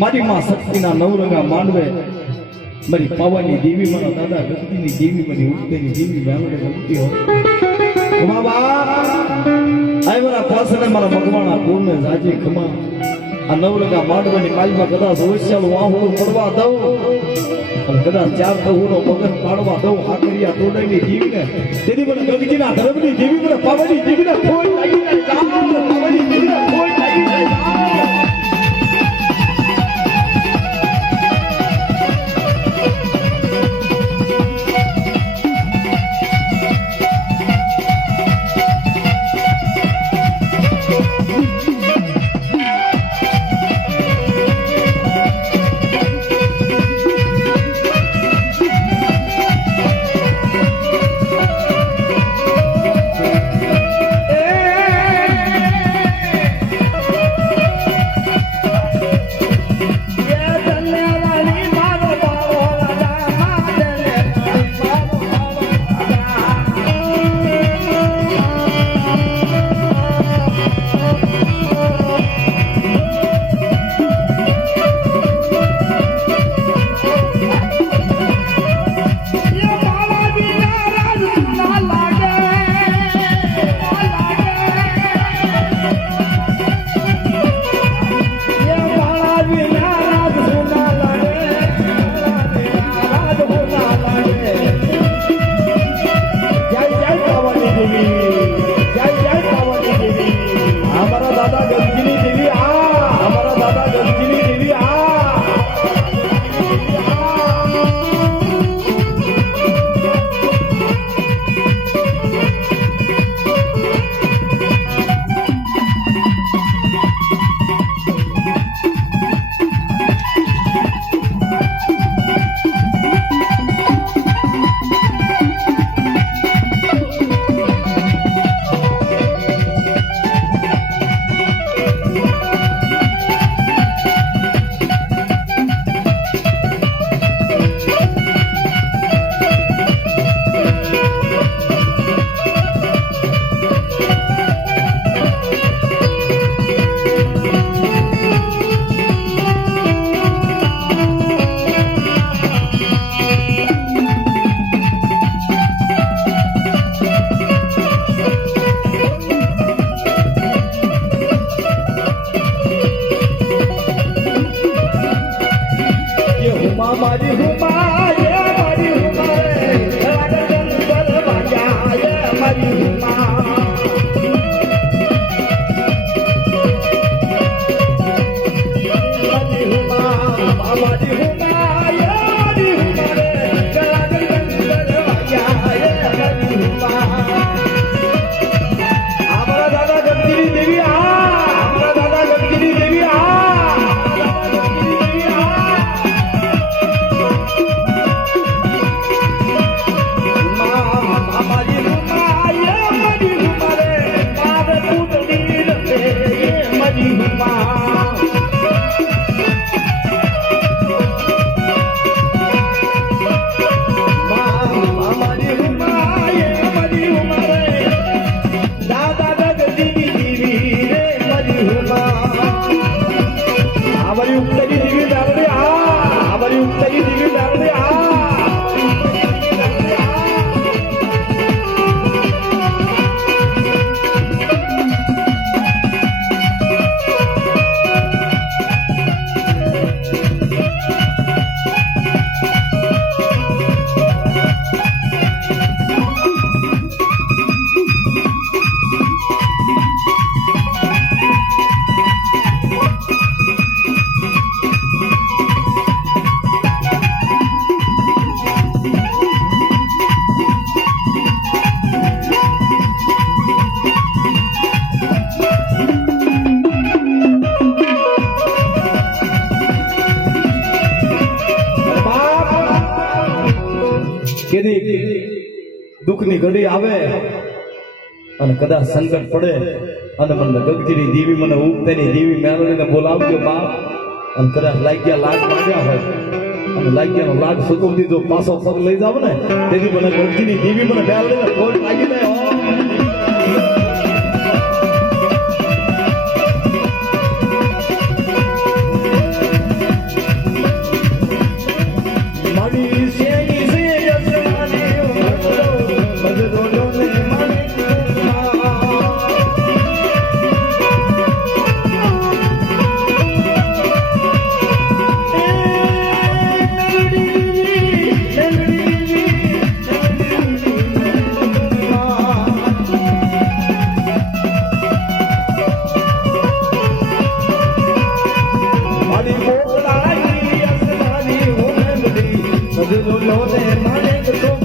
મારી માં શક્તિના નવરંગા માંડવે મારી પાવાની દેવી મારા દાદા ગતિની દેવી મારી ઉગતેની દેવી મેળવે ગમતી હોય બાબા આયવરા પાસને મારા મગવાણા પૂર્ણ જાજે ખમા આ નવરંગા માંડવાની માલમાં કદાચ હોશિયાળ વાહું પડવા દઉં અને કદાચ ચાર દહુનો મગન પાડવા દઉં આકરિયા તોડાઈની દેવીને તેની મને ગગજીના ધર્મની દેવી મને પાવાની દેવીને કોઈ લાગીને જાઓ પાવાની દેવીને કોઈ લાગીને જાઓ દુઃખની ઘડી આવે અને કદાચ સંકટ પડે અને મને ગગજીની દેવી મને ઉગતેની દેવી મેળવીને બોલાવજો બાપ અને કદાચ લાગ્યા લાગ માંગ્યા હોય અને લાગ્યાનો લાગ સુકમ દીધો પાછો પગ લઈ જાવ ને તેથી મને ગગજીની દેવી મને મેળવીને ખોટ લાગી જાય રે માણેક તો